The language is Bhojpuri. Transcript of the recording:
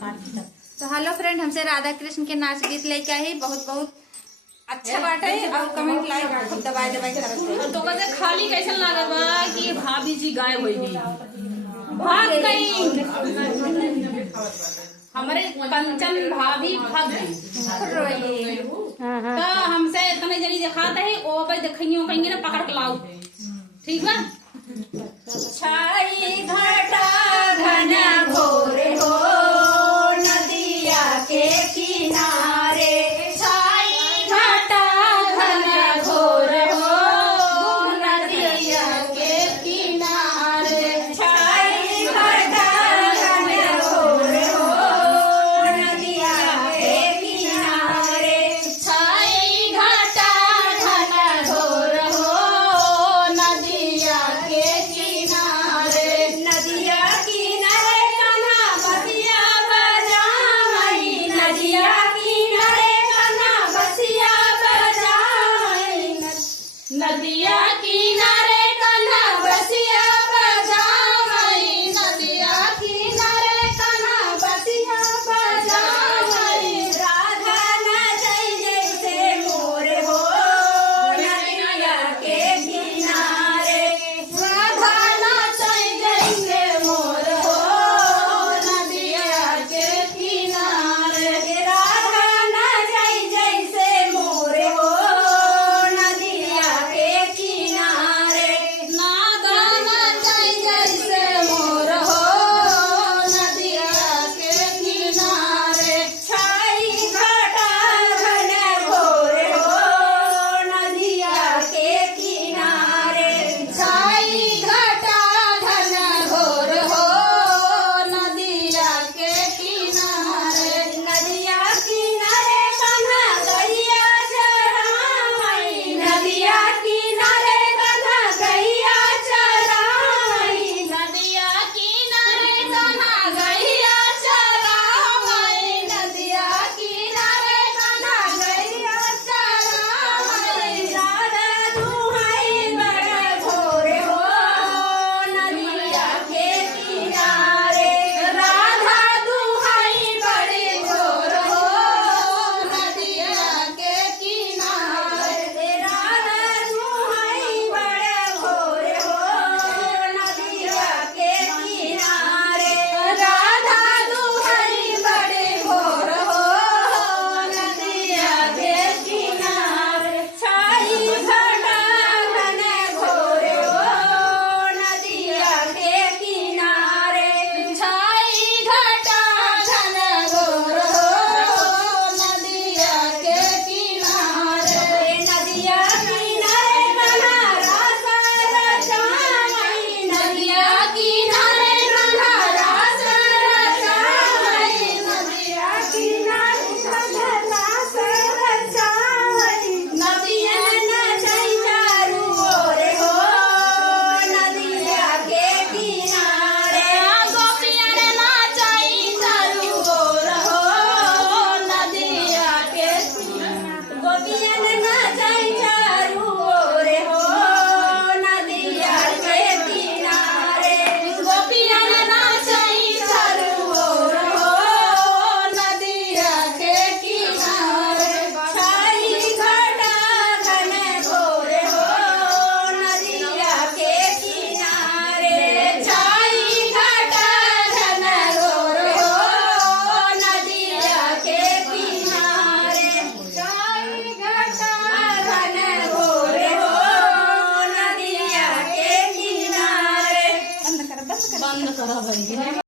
तो हेलो फ्रेंड, हमसे राधा कृष्ण के नाच गीत लेके आई, बहुत बहुत अच्छा बात है। और कमेंट लाइक खूब दबाए करते। तो कहते खाली कैसे लागत बा कि भाभी जी गायब हो गई, भाग गई। हमारे कंचन भाभी भाग गई। तो हमसे इतने जनी दिखाते है ओ पे देखियो कहेंगे ना पकड़ के लाओ, ठीक बा। छाई घटा घन घोर हो नदिया के किनारे, छाई घटा घन घोर हो नदिया के किनारे, छाई घटा घन घोर हो नदिया के किनारे, छाई घटा घन घोर हो नदिया के किनारे, नदिया किनारे कान्हा बसिया बजाई, नदिया किनारे कान्हा बसिया बजाई, नदिया किनारे कान्हा बसिया बजाई, नदिया किनारे कान्हा बसिया बजाई, राधा नाचै जैसे मोर हो नदिया के किनारे, राधा नाचै जैसे मोर हो नदिया के किनारे, राधा नाचै जैसे मोर हो नदिया के किनारे, नागा नाचै जैसे मोर हो नदिया के किनारे, छाई घटा घन घोर हो नदिया के किनारे, छाई घटा घन घोर हो नदिया के किनारे, नदिया किनारे कान्हा गैया चराई, नदिया किनारे कान्हा गैया चराई, नदिया किनारे कान्हा गैया चराई, नदिया किनारे कान्हा गैया चराई, राधा दुहाई बड़ा घोर हो नदिया के किनारे, राधा दुहाई बड़े घोर हो नदिया के किनारे, राधा दुहाई बड़े घोर हो नदिया के किनारे, राधा दुहाई बड़े घोर हो नदिया के किनारे, छाई घटा घन घोर हो नदिया के किनारे, छाई घटा घन घोर हो नदिया के किनारे, नदिया किनारे कान्हा रास रचाई, नदिया किनारे कान्हा रास रचाई, नदिया किनारे कान्हा रास रचाई, नदियन नाचै चारू ओर हो नदिया के किनारे, गोपियन नाचै चारू ओर हो नदिया के किनारे, गोपियन नाचै चारू ओर हो नदिया के किनारे, गोपियन नाचै चारू ओर हो नदिया के किनारे, छाई घटा घन घोर हो नदिया के किनारे, छाई घटा घन घोर हो नदिया के किनारे, छाई घटा घन घोर हो नदिया के किनारे। बंद करा भाई।